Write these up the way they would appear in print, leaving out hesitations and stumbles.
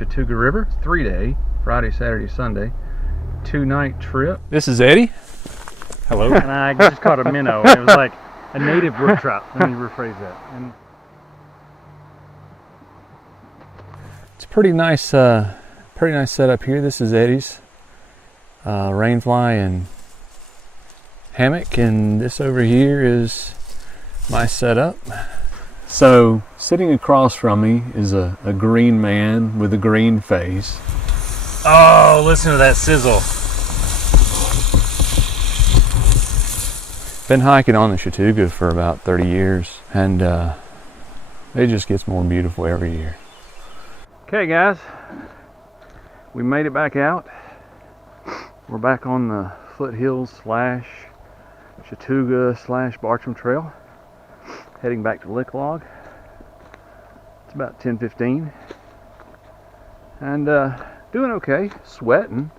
Chattooga River. 3-day, Friday, Saturday, Sunday, 2-night trip. This is Eddie. Hello. And I just caught a minnow. It was like a native brook trout. Let me rephrase that. And It's a pretty nice setup here. This is Eddie's rainfly and hammock, and this over here is my setup. So sitting across from me is a green man with a green face. oh, listen to that sizzle. Been hiking on the Chattooga for about 30 years, and it just gets more beautiful every year. Okay guys, we made it back out. We're back on the foothills / Chattooga / Bartram Trail, heading back to Lick Log. It's about 10:15, and doing okay. Sweating,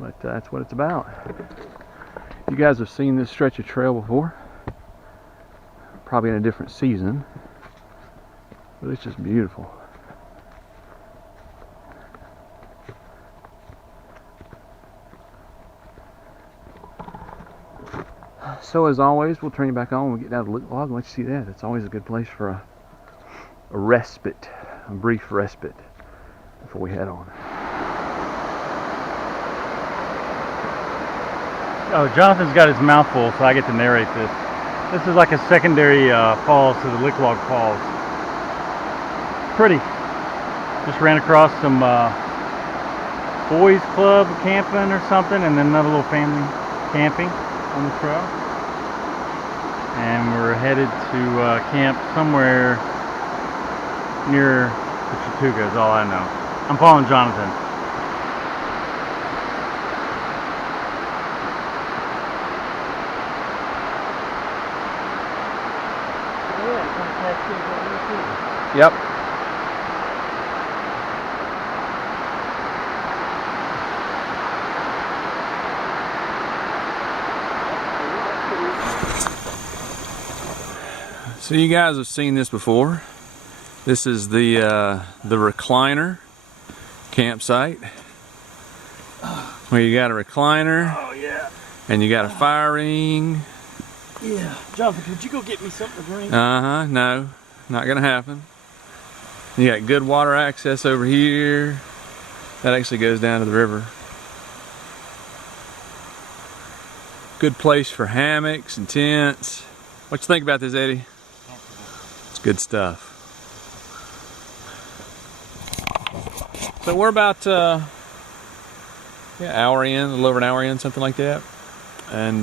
but that's what it's about. You guys have seen this stretch of trail before, probably in a different season, but it's just beautiful. So as always, we'll turn you back on when we get down to Lick Log and let you see that. It's always a good place for a respite, a brief respite before we head on. Oh, Jonathan's got his mouth full, so I get to narrate this. This is like a secondary falls to the Lick Log Falls. Pretty. Just ran across some boys club camping or something, and then another little family camping on the trail. And we're headed to camp somewhere near the Chattooga is all I know. I'm following Jonathan. Yep. So you guys have seen this before. This is the recliner campsite, where you got a recliner. Oh yeah. And you got a fire ring. Yeah. Jonathan, could you go get me something to drink? No, not gonna happen. You got good water access over here. That actually goes down to the river. Good place for hammocks and tents. What you think about this, Eddie? It's good stuff. So we're about hour in, a little over an hour in, something like that, and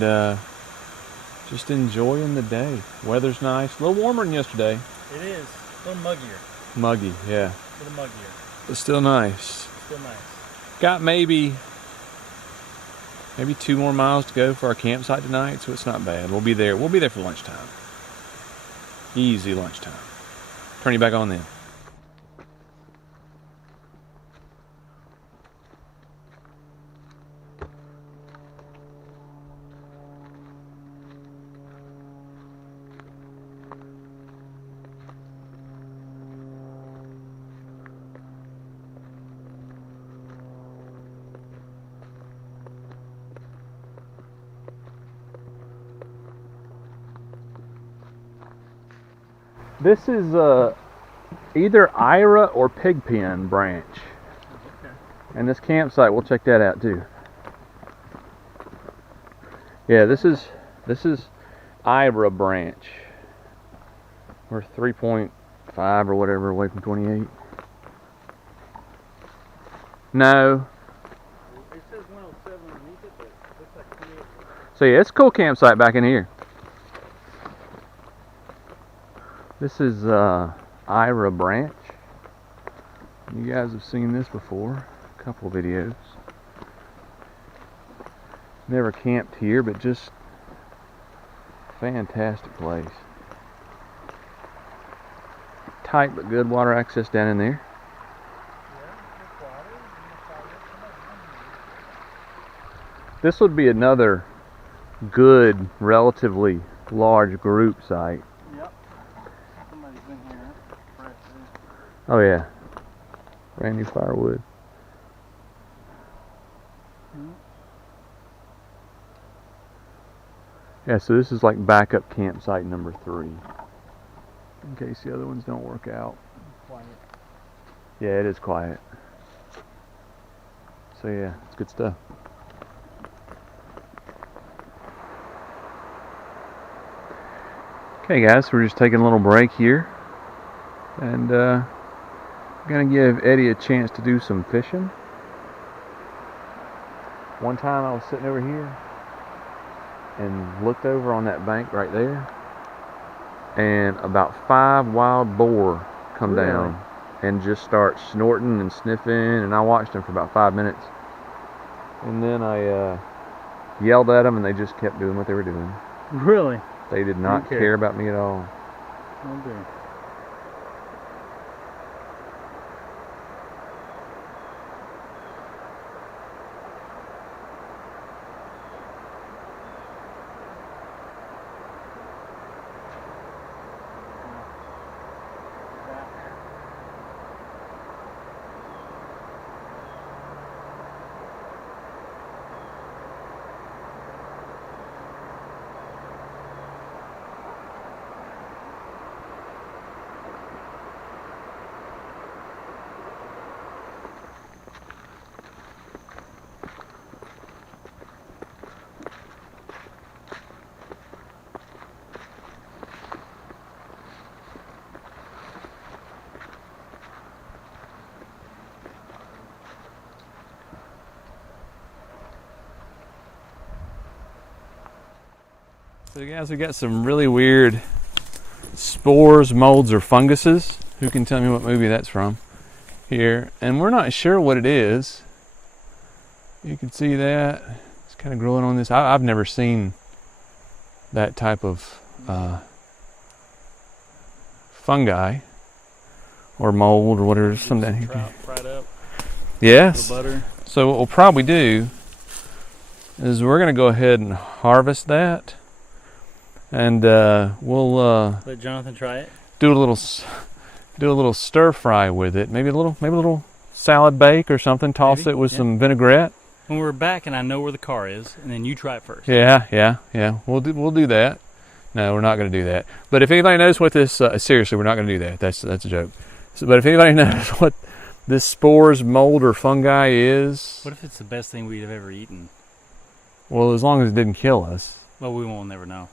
just enjoying the day. Weather's nice, a little warmer than yesterday. It is. A little muggier. Muggy, yeah. A little muggier. But still nice. Still nice. Got maybe 2 more miles to go for our campsite tonight, so it's not bad. We'll be there for lunchtime. Easy lunchtime. Turn you back on then. This is either Ira or Pigpen branch. Okay. And this campsite, we'll check that out too. Yeah, this is Ira branch. We're 3.5 or whatever away from 28. No. It says 107 underneath it, but it looks like 28. So yeah, it's a cool campsite back in here. This is Ira branch. You guys have seen this before, a couple of videos. Never camped here, but just fantastic place. Tight but good water access down in there. This would be another good, relatively large group site. Yep. Somebody's been here. Oh yeah. Brand new firewood. Yeah, so this is like backup campsite number 3. In case the other ones don't work out. Quiet. Yeah, it is quiet. So yeah, it's good stuff. Okay guys, we're just taking a little break here. And gonna give Eddie a chance to do some fishing. One time I was sitting over here and looked over on that bank right there, and about 5 wild boar come down and just start snorting and sniffing, and I watched them for about 5 minutes, and then I yelled at them and they just kept doing what they were doing. Really? They did not care about me at all. Oh dear. So guys, we got some really weird spores, molds, or funguses. Who can tell me what movie that's from? Here, and we're not sure what it is. You can see that it's kind of growing on this. I've never seen that type of fungi or mold or whatever. Some down here. Fried up. Yes. Butter. So what we'll probably do is we're going to go ahead and harvest that, and we'll Let Jonathan try it. do a little stir fry with it. Maybe a little salad bake or something. Toss it with some vinaigrette. When we're back, and I know where the car is, and then you try it first. Yeah. We'll do that. No, we're not going to do that. But if anybody knows what this, seriously, we're not going to do that. That's a joke. So, but if anybody knows what this spores, mold, or fungi is, What if it's the best thing we'd have ever eaten? well, as long as it didn't kill us, Well, we won't never know.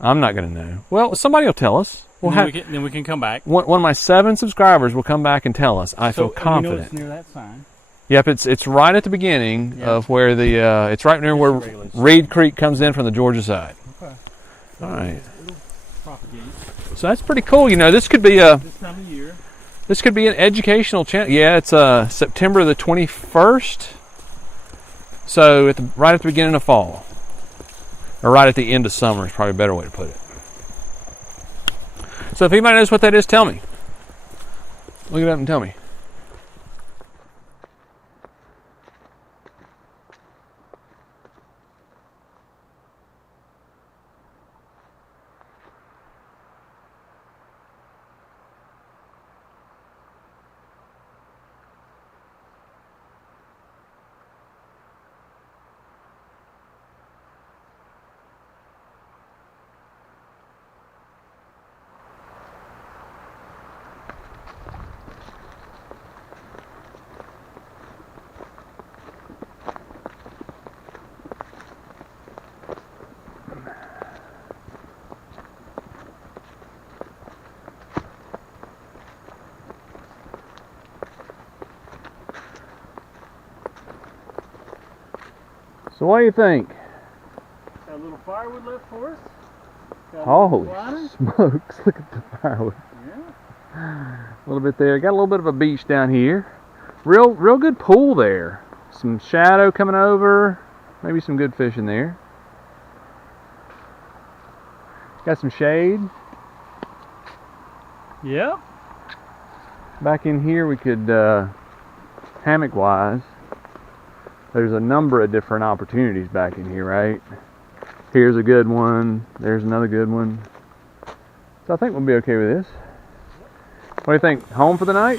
I'm not going to know. Well, somebody will tell us. We'll then, have then we can come back. one of my 7 subscribers will come back and tell us. I feel confident. You know it's near that sign. Yep, it's right at the beginning of where the it's right near where Reed Creek comes in from the Georgia side. Okay. All right. It'll propagate. So that's pretty cool. You know, this could be a This time of year. this could be an educational channel. Yeah, it's September the 21st. So right at the beginning of fall, or right at the end of summer is probably a better way to put it. So if anybody knows what that is, tell me. Look it up and tell me. So what do you think? Got a little firewood left for us. Holy smokes, look at the firewood. Yeah. A little bit there. Got a little bit of a beach down here. Real good pool there. Some shadow coming over. Maybe some good fish in there. Got some shade. Yep. Back in here we could, hammock wise, there's a number of different opportunities back in here, right? Here's a good one. There's another good one. So I think we'll be okay with this. What do you think? Home for the night?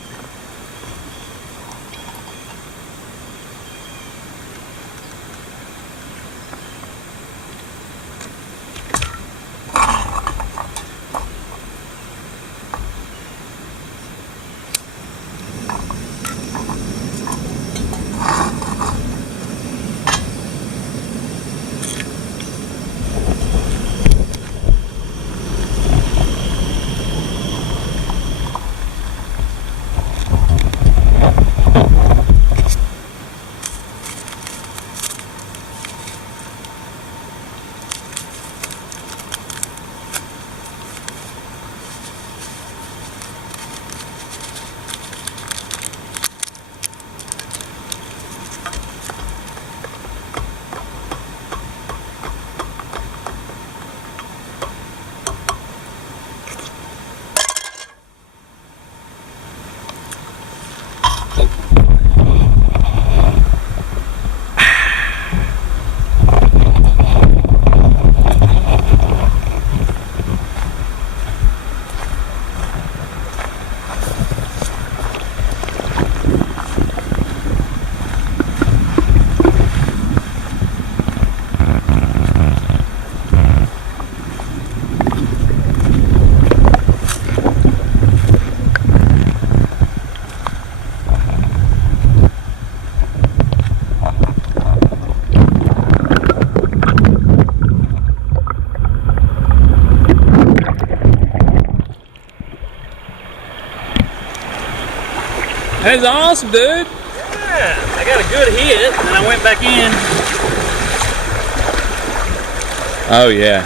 That's awesome, dude. Yeah, I got a good hit, and I went back in. Oh yeah.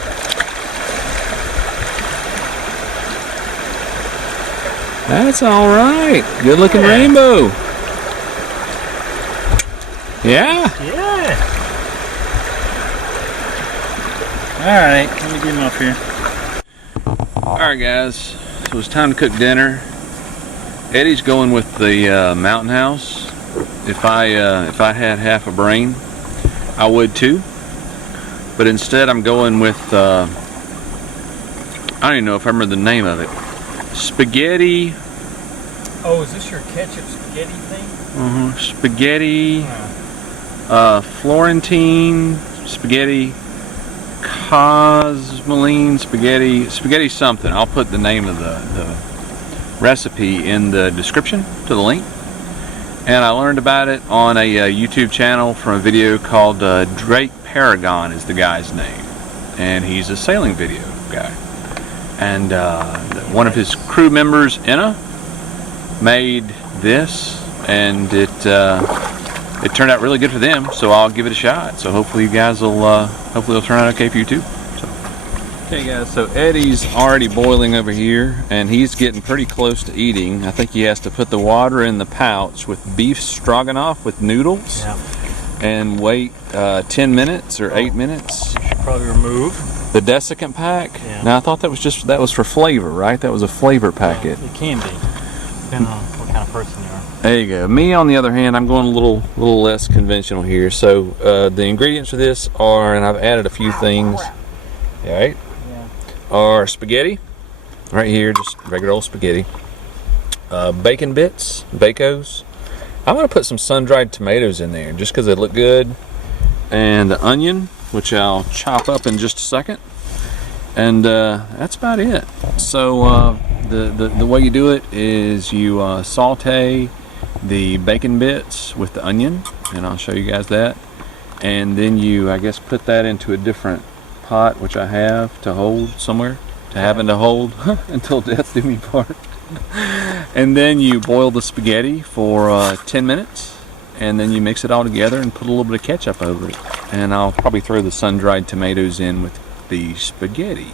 That's all right. Good looking rainbow. Yeah. Yeah. All right, let me get him up here. All right, guys. So it's time to cook dinner. Eddie's going with the Mountain House. If I had half a brain, I would too. But instead, I'm going with I don't even know if I remember the name of it. Spaghetti. Oh, is this your ketchup spaghetti thing? Spaghetti. Florentine spaghetti. Cosmoline spaghetti something. I'll put the name of the recipe in the description to the link. And I learned about it on a YouTube channel from a video called DrakeParagon is the guy's name, and he's a sailing video guy. And one of his crew members, Enna, made this, and it turned out really good for them. So I'll give it a shot. So hopefully you guys will hopefully it'll turn out okay for you too. Okay guys, so Eddie's already boiling over here, and he's getting pretty close to eating. I think he has to put the water in the pouch with beef stroganoff with noodles, and wait 10 minutes or 8 minutes. You should probably remove the desiccant pack. Yeah. Now I thought that was for flavor, right? That was a flavor packet. It can be, depending on what kind of person you are. There you go. Me, on the other hand, I'm going a little less conventional here. So the ingredients for this are, and I've added a few things. All right. Are spaghetti, right here, just regular old spaghetti. Bacon bits, bacos. I'm going to put some sun-dried tomatoes in there just because they look good. And the onion, which I'll chop up in just a second. And that's about it. So the way you do it is you saute the bacon bits with the onion, and I'll show you guys that. And then you, I guess, put that into a different pot, which I have to hold somewhere, having to hold until death do me part. And then you boil the spaghetti for 10 minutes, and then you mix it all together and put a little bit of ketchup over it. And I'll probably throw the sun-dried tomatoes in with the spaghetti,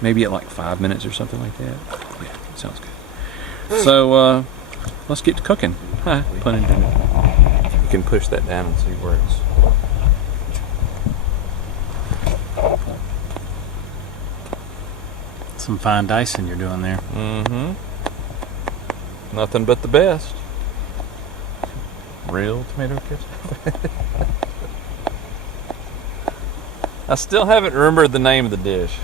maybe at like 5 minutes or something like that. Yeah, sounds good. So let's get to cooking. Pun intended. You can push that down and see where it's. Some fine dicing you're doing there. Mm-hmm. Nothing but the best. Real tomato ketchup. I still haven't remembered the name of the dish,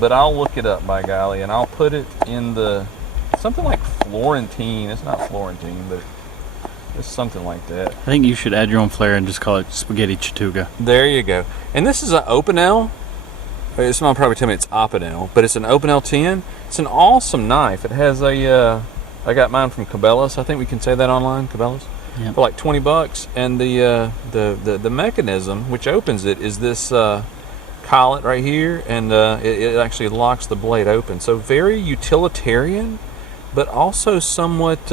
but I'll look it up, by golly, and I'll put it in the something like Florentine. It's not Florentine, but it's something like that. I think you should add your own flair and just call it spaghetti Chattooga. There you go. And this is an Opinel. Someone probably tell me it's Opinel, but it's an Opinel 10. It's an awesome knife. It has a, I got mine from Cabela's. I think we can say that online, Cabela's, Yep. for like $20. And the mechanism which opens it is this collet right here, and it actually locks the blade open. So very utilitarian, but also somewhat.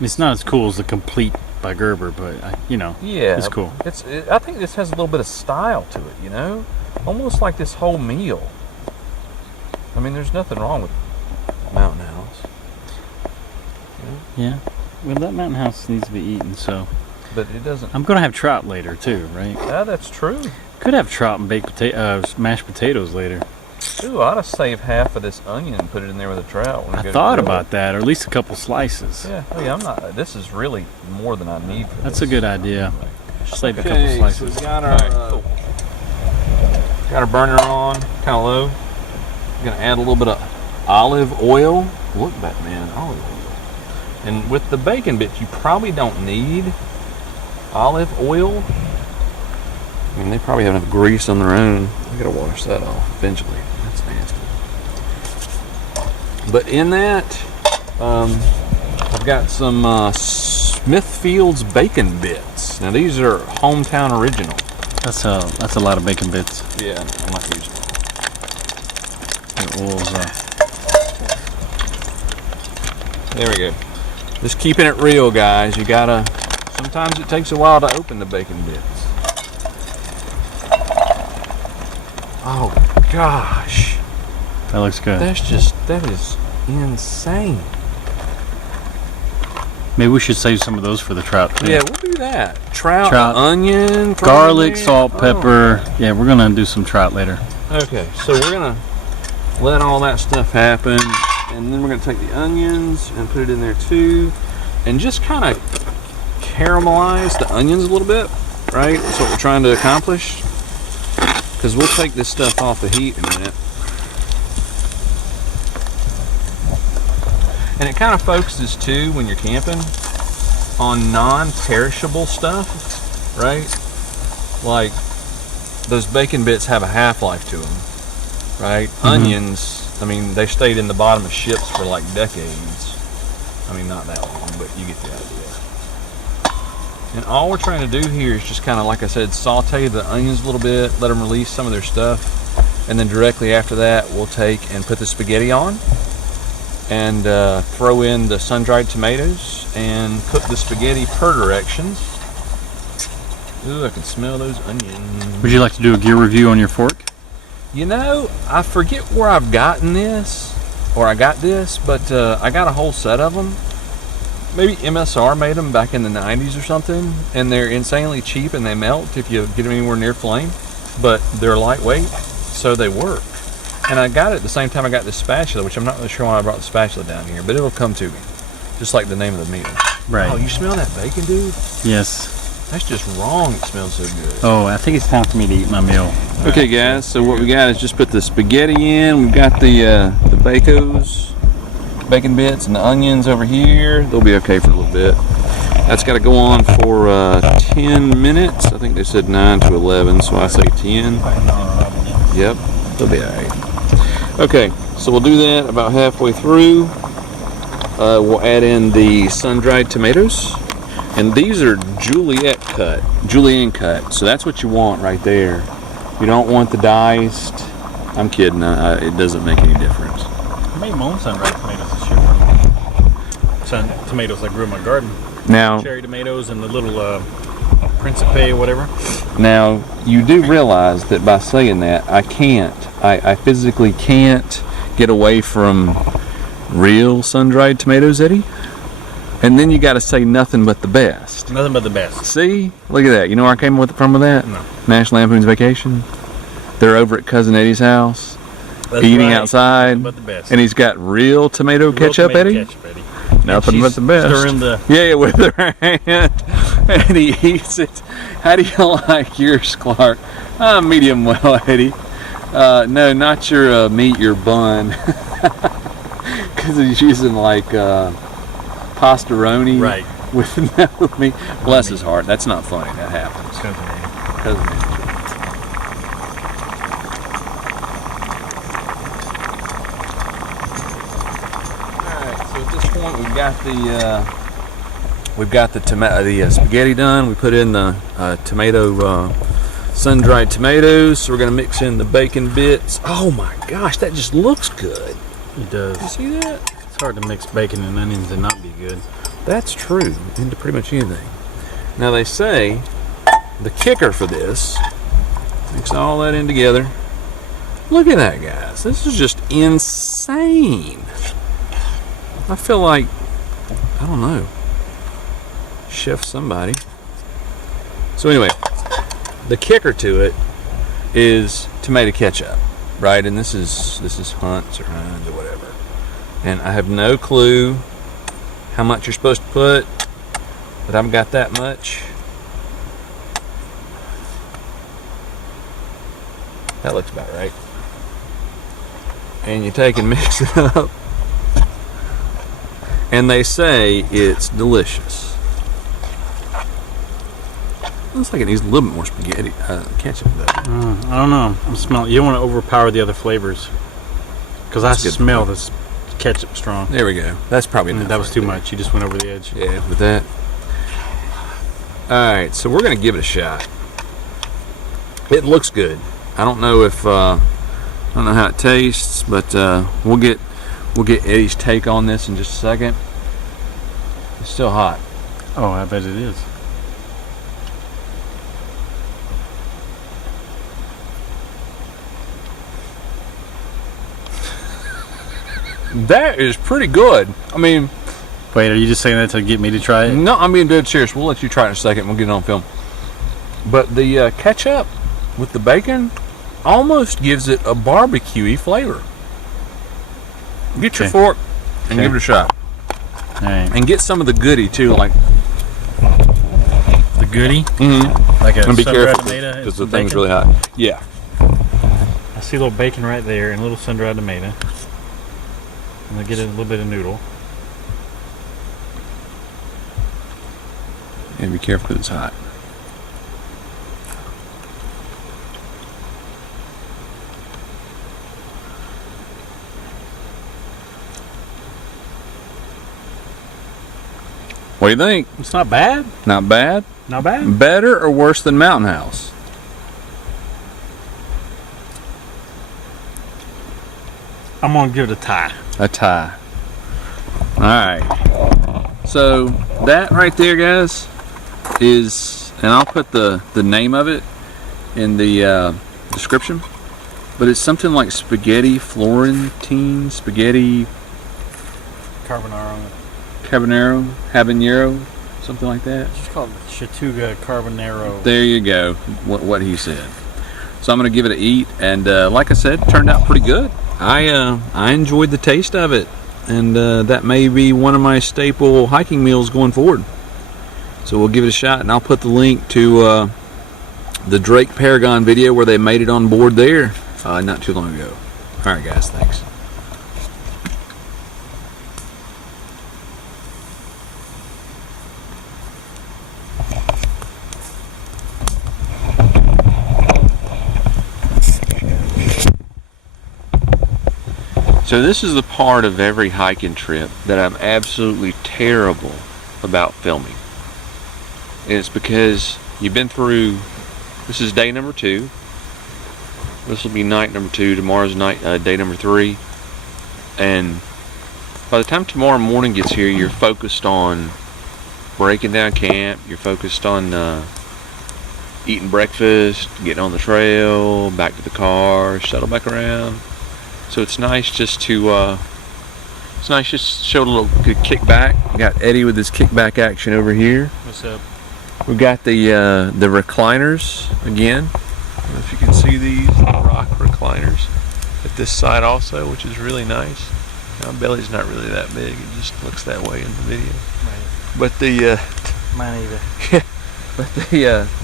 It's not as cool as the Complete by Gerber, but Yeah, it's cool. I think this has a little bit of style to it, you know, almost like this whole meal. I mean, there's nothing wrong with Mountain House. Yeah. Well, that Mountain House needs to be eaten, so. But it doesn't. I'm gonna have trout later too, right? Yeah, that's true. Could have trout and mashed potatoes later. Ooh, I ought to save half of this onion and put it in there with a trout. When I we go to thought grill. about that, or at least a couple slices. Yeah, I'm not. This is really more than I need for That's this. a good idea. Just save a couple Okay, so slices. we got our burner on, kind of low. We're gonna add a little bit of olive oil. Look, Batman, olive oil. And with the bacon bits, you probably don't need olive oil. I mean, they probably have enough grease on their own. I gotta wash that off eventually. That's nasty. But in that, I've got some Smithfield's bacon bits. Now these are hometown original. That's a lot of bacon bits. Yeah, I'm not using it. The oil's There we go. Just keeping it real, guys. You gotta. Sometimes it takes a while to open the bacon bits. Oh gosh, that looks good. that is insane. Maybe we should save some of those for the trout too. Yeah, we'll do that. Trout, Trout. onion, Garlic, throw salt, in there. pepper. Yeah, we're gonna do some trout later. Okay, so we're gonna let all that stuff happen, and then we're gonna take the onions and put it in there too, and just kind of caramelize the onions a little bit, right? That's what we're trying to accomplish. Because we'll take this stuff off the heat in a minute. And it kind of focuses too, when you're camping, on non-perishable stuff, right? Like those bacon bits have a half-life to them, right? Onions, I mean, they stayed in the bottom of ships for like decades. I mean, not that long, but you get the idea. And all we're trying to do here is just kind of, like I said, saute the onions a little bit, let them release some of their stuff, and then directly after that we'll take and put the spaghetti on and throw in the sun-dried tomatoes and cook the spaghetti per directions. Ooh, I can smell those onions. Would you like to do a gear review on your fork? You know, I forget where I've gotten this, or I got this, but I got a whole set of them. Maybe MSR made them back in the 90s or something, and they're insanely cheap and they melt if you get them anywhere near flame, but they're lightweight, so they work. And I got it at the same time I got this spatula, which I'm not really sure why I brought the spatula down here, but it'll come to me, just like the name of the meal. Right. Oh, you smell that bacon, dude? Yes. That's just wrong, it smells so good. Oh, I think it's time for me to eat my meal. Okay guys, so what we got is just put the spaghetti in, we've got the bacon bits and the onions over here. They'll be okay for a little bit. That's got to go on for 10 minutes. I think they said 9 to 11, so I say 10. Yep, they'll be alright. Okay, so we'll do that about halfway through. We'll add in the sun-dried tomatoes. And these are julienne cut. So that's what you want right there. You don't want the diced. I'm kidding, it doesn't make any difference. I made my own sun-dried tomatoes this year. Tomatoes I grew in my garden. Now, Cherry tomatoes and the little Principe or whatever. Now, you do realize that by saying that, I physically can't get away from real sun-dried tomatoes, Eddie. And then you got to say nothing but the best. Nothing but the best. See? Look at that. You know where I came from with that? No. National Lampoon's Vacation. They're over at Cousin Eddie's house, That's eating right. outside, Nothing but the best. and he's got real tomato ketchup, tomato Eddie? ketchup, Eddie. Nothing And but she's the best. stirring the... Yeah, with her hand. And he eats it. How do you like yours, Clark? Medium well, Eddie. No, not your meat, your bun. because he's using like pastaroni Right. with no meat. Bless his heart. That's not funny. That happens. Cousin Andrew. Alright, so at this point we've got the spaghetti done. We put in the sun-dried tomatoes. So we're gonna mix in the bacon bits. Oh my gosh, that just looks good. It does. You see that? It's hard to mix bacon and onions and not be good. That's true, into pretty much anything. Now they say the kicker for this, mix all that in together. Look at that, guys. This is just insane. I feel like, I don't know, chef somebody. So anyway, the kicker to it is tomato ketchup, right? And this is Hunt's or Heinz or whatever. And I have no clue how much you're supposed to put, but I've got that much. That looks about right. And you take and mix it up. And they say it's delicious. Looks like it needs a little bit more spaghetti ketchup though. I don't know. I'm smelling. You don't want to overpower the other flavors, because I smell this ketchup strong. There we go. That's probably enough. That was right too there. much. You just went over the edge. Yeah, with that. All right, so we're gonna give it a shot. It looks good. I don't know if I don't know how it tastes, but we'll get Eddie's take on this in just a second. It's still hot. Oh, I bet it is. That is pretty good. I mean, Wait, are you just saying that to get me to try it? no, I'm being dead serious. We'll let you try it in a second. We'll get it on film. But the ketchup with the bacon almost gives it a barbecue-y flavor. Get your Okay. fork and Okay. give it a shot. All right. And get some of the goodie too, like The goodie, mm-hmm. like a And be sun-dried careful tomato. because the and thing's bacon? really hot. Yeah. I see a little bacon right there and a little sun-dried tomato. I'm gonna get a little bit of noodle. And be careful because it's hot. What do you think? It's not bad. Not bad? Not bad. Better or worse than Mountain House? I'm gonna give it a tie. A tie. Alright. So that right there, guys, is, and I'll put the name of it in the description, but it's something like spaghetti Florentine, spaghetti Carbonara. habanero, something like that. It's just called Chattooga Carbonaro. There you go, what he said. So I'm going to give it a eat, and like I said, turned out pretty good. I enjoyed the taste of it, and that may be one of my staple hiking meals going forward. So we'll give it a shot, and I'll put the link to the DrakeParagon video where they made it on board there not too long ago. All right, guys, thanks. So this is the part of every hiking trip that I'm absolutely terrible about filming. And it's because you've been through, this is day number 2. This will be night number 2. Tomorrow's night, day number 3. And by the time tomorrow morning gets here, you're focused on breaking down camp. You're focused on eating breakfast, getting on the trail, back to the car, shuttle back around. So it's nice just to show a little good kickback. We got Eddie with his kickback action over here. What's up? We've got the recliners again. I don't know if you can see these, the rock recliners at this side also, which is really nice. My belly's not really that big; it just looks that way in the video. Right. But the Mine either.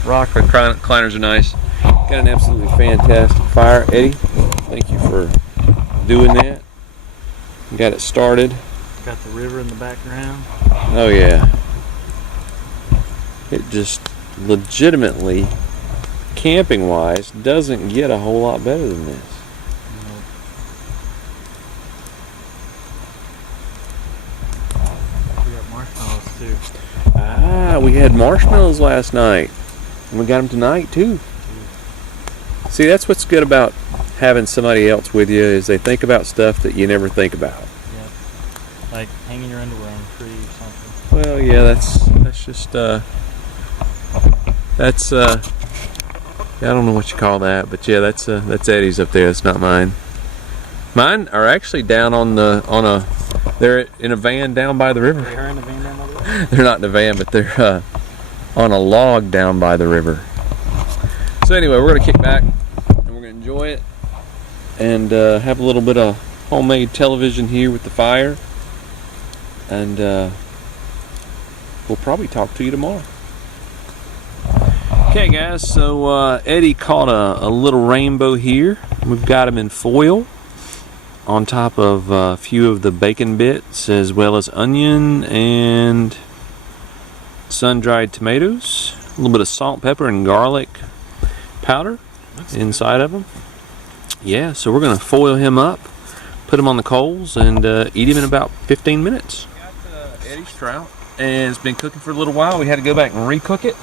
rock recliners are nice. Got an absolutely fantastic fire, Eddie. Thank you for doing that. Got it started. Got the river in the background. Oh yeah. It just legitimately, camping wise, doesn't get a whole lot better than this. We got marshmallows too. Ah, we had marshmallows last night. And we got them tonight too. See, that's what's good about having somebody else with you, is they think about stuff that you never think about. Yep. Like hanging your underwear on a tree or something. Well, yeah, that's just I don't know what you call that, but yeah, that's Eddie's up there. That's not mine. Mine are actually down they're in a van down by the river. They are in the van down by the river? They're not in a van, but they're on a log down by the river. So anyway, we're gonna kick back and we're gonna enjoy it and have a little bit of homemade television here with the fire, and we'll probably talk to you tomorrow. Okay guys, so Eddie caught a little rainbow here. We've got him in foil on top of a few of the bacon bits, as well as onion and sun-dried tomatoes, a little bit of salt, pepper, and garlic powder inside of them. Yeah, so we're going to foil him up, put him on the coals, and eat him in about 15 minutes. Got Eddie's trout, and it's been cooking for a little while. We had to go back and recook it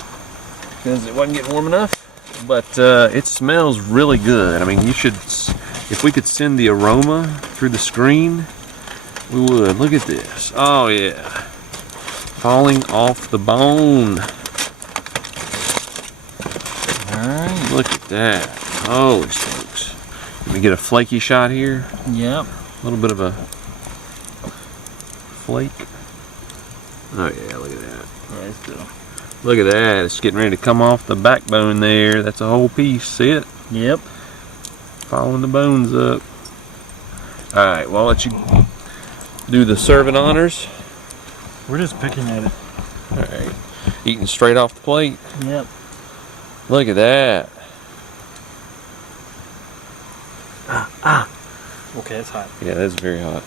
because it wasn't getting warm enough, but it smells really good. I mean, if we could send the aroma through the screen, we would. Look at this. Oh yeah, falling off the bone. All right. Look at that. Holy smokes. Let me get a flaky shot here. Yep. A little bit of a flake. Oh yeah, look at that. Yeah, it's good. Look at that. It's getting ready to come off the backbone there. That's a whole piece. See it? Yep. Following the bones up. Alright, well, I'll let you do the serving honors. We're just picking at it. Alright. Eating straight off the plate. Yep. Look at that. Okay, it's hot. Yeah, that's very hot.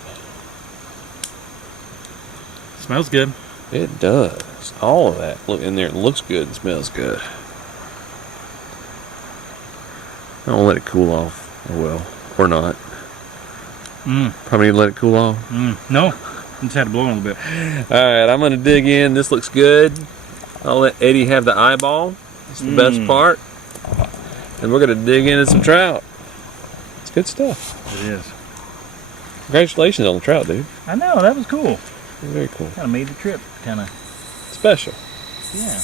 Smells good. It does. All of that. Look in there. It looks good and smells good. I'll let it cool off. Or well. Or not. Probably need to let it cool off. No. Just had to blow it a little bit. Alright, I'm going to dig in. This looks good. I'll let Eddie have the eyeball. It's the best part. And we're going to dig into some trout. It's good stuff. It is. Congratulations on the trout, dude. I know, that was cool. Very cool. Kind of made the trip kind of Special. yeah.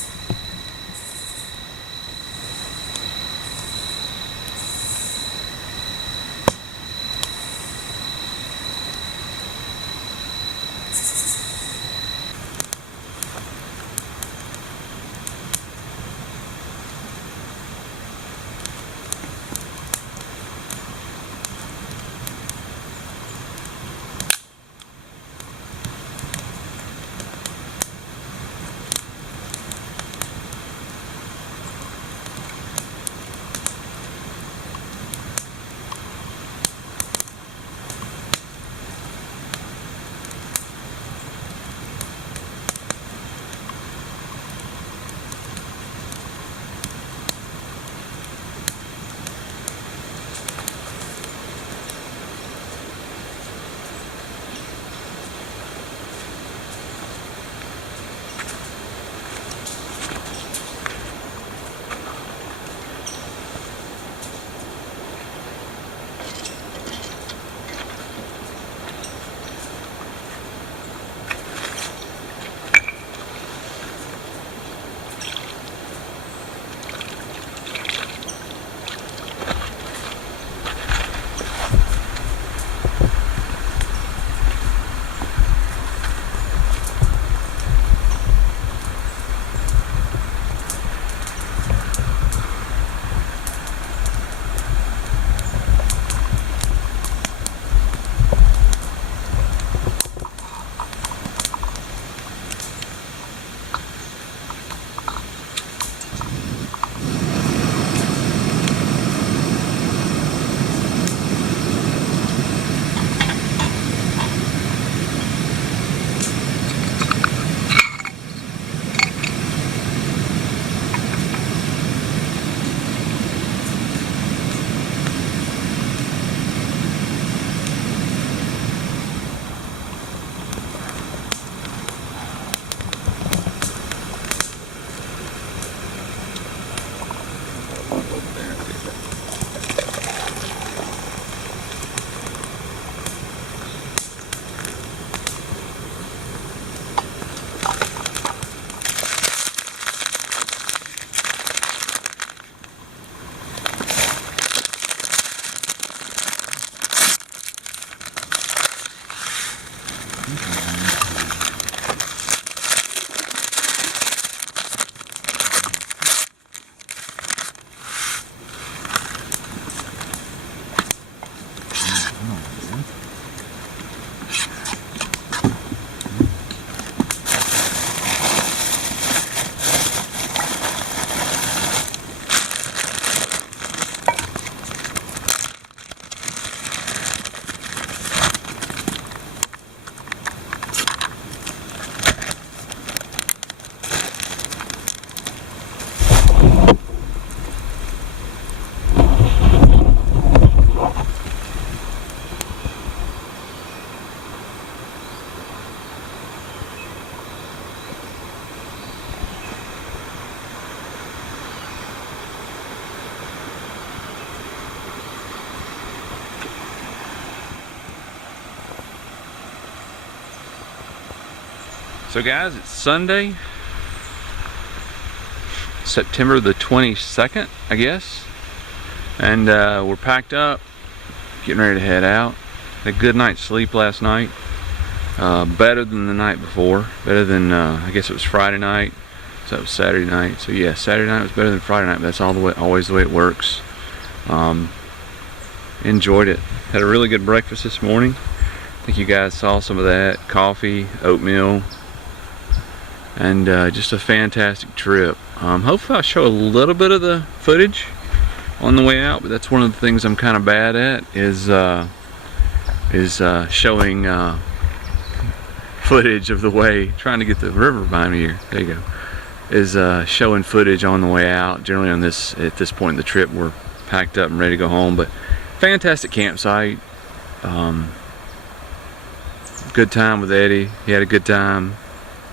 So guys, it's Sunday, September the 22nd, I guess. And we're packed up, getting ready to head out. Had a good night's sleep last night. Better than the night before. Better than, I guess it was Friday night. So it was Saturday night. So yeah, Saturday night was better than Friday night, but that's always the way it works. Enjoyed it. Had a really good breakfast this morning. I think you guys saw some of that. Coffee, oatmeal, and just a fantastic trip. Hopefully I'll show a little bit of the footage on the way out, but that's one of the things I'm kind of bad at is showing footage of the way, trying to get the river behind me here. There you go. Is showing footage on the way out. Generally at this point in the trip we're packed up and ready to go home, but fantastic campsite. Good time with Eddie. He had a good time.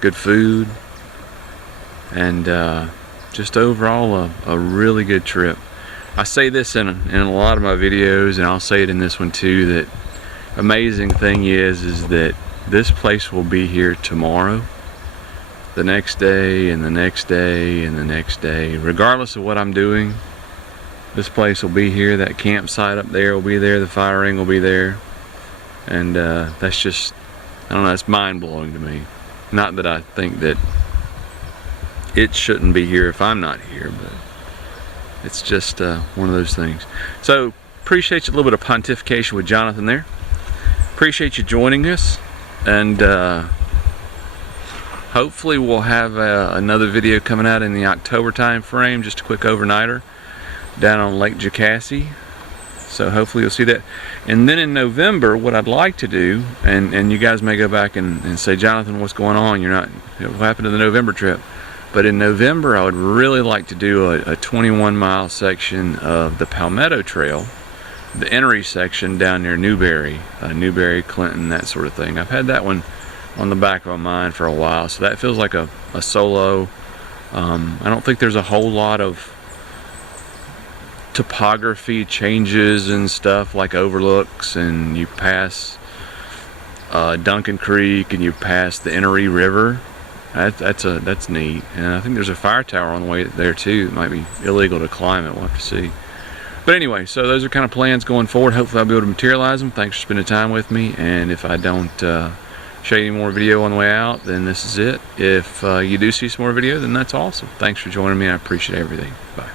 Good food. And just overall a really good trip. I say this in a lot of my videos, and I'll say it in this one too, that amazing thing is that this place will be here tomorrow, the next day, and the next day, and the next day. Regardless of what I'm doing, this place will be here. That campsite up there will be there. The fire ring will be there. And that's just, I don't know, it's mind-blowing to me. Not that I think that it shouldn't be here if I'm not here, but it's just one of those things. So, appreciate a little bit of pontification with Jonathan there. Appreciate you joining us, and hopefully we'll have another video coming out in the October time frame, just a quick overnighter down on Lake Jocassee. So hopefully you'll see that. And then in November, what I'd like to do, and you guys may go back and say, Jonathan, what's going on? You're not, what happened to the November trip? But in November, I would really like to do a 21-mile section of the Palmetto Trail, the Enoree section down near Newberry, Clinton, that sort of thing. I've had that one on the back of my mind for a while, so that feels like a solo. I don't think there's a whole lot of topography changes and stuff like overlooks, and you pass Duncan Creek and you pass the Enoree River. That's neat. And I think there's a fire tower on the way there too. It might be illegal to climb it, we'll have to see. But anyway, so those are kind of plans going forward. Hopefully I'll be able to materialize them. Thanks for spending time with me, and if I don't show you any more video on the way out, then this is it. If you do see some more video, then that's awesome. Thanks for joining me. I appreciate everything. Bye.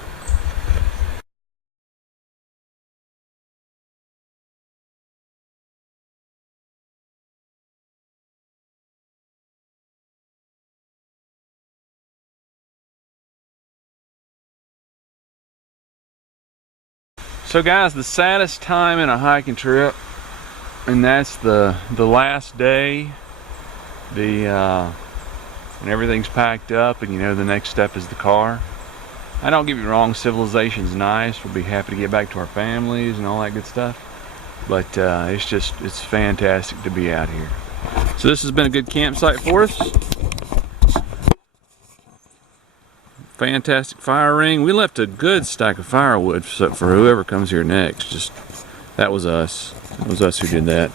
So guys, the saddest time in a hiking trip, and that's the last day, when everything's packed up and you know the next step is the car. I don't get me wrong, civilization's nice. We'll be happy to get back to our families and all that good stuff. But it's fantastic to be out here. So this has been a good campsite for us. Fantastic fire ring. We left a good stack of firewood for whoever comes here next. That was us. It was us who did that.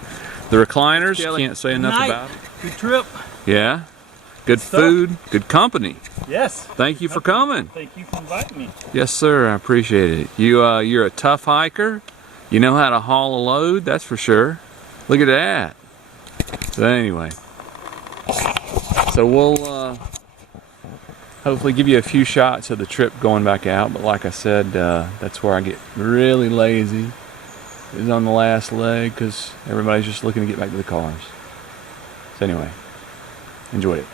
The recliners, can't say enough about it. Good trip. Yeah. Good food, good company. Yes. Thank you for coming. Thank you for inviting me. Yes, sir. I appreciate it. You're a tough hiker. You know how to haul a load, that's for sure. Look at that. So anyway, so we'll hopefully give you a few shots of the trip going back out, but like I said, that's where I get really lazy, is on the last leg, because everybody's just looking to get back to the cars. So anyway, enjoy it.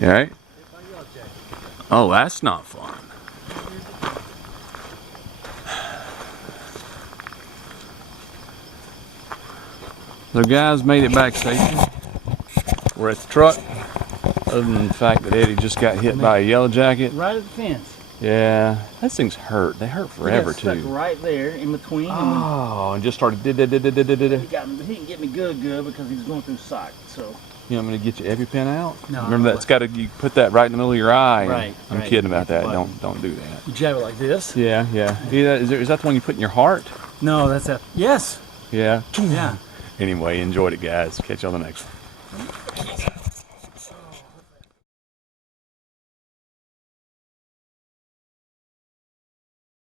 You alright? Oh, that's not fun. So guys, made it back safely. We're at the truck. Other than the fact that Eddie just got hit by a yellow jacket. Right at the fence. Yeah, those things hurt. They hurt forever Stuck too. right there in between. Oh, and just started. He didn't get me good because he was going through sight. So. You want me to get your EpiPen out? No. Remember that's got to. You put that right in the middle of your eye. Right. I'm kidding about that. Don't do that. You jab it like this. Yeah. Is that the one you put in your heart? No, that's a yes. Yeah. Yeah. Anyway, enjoyed it, guys. Catch you on the next one.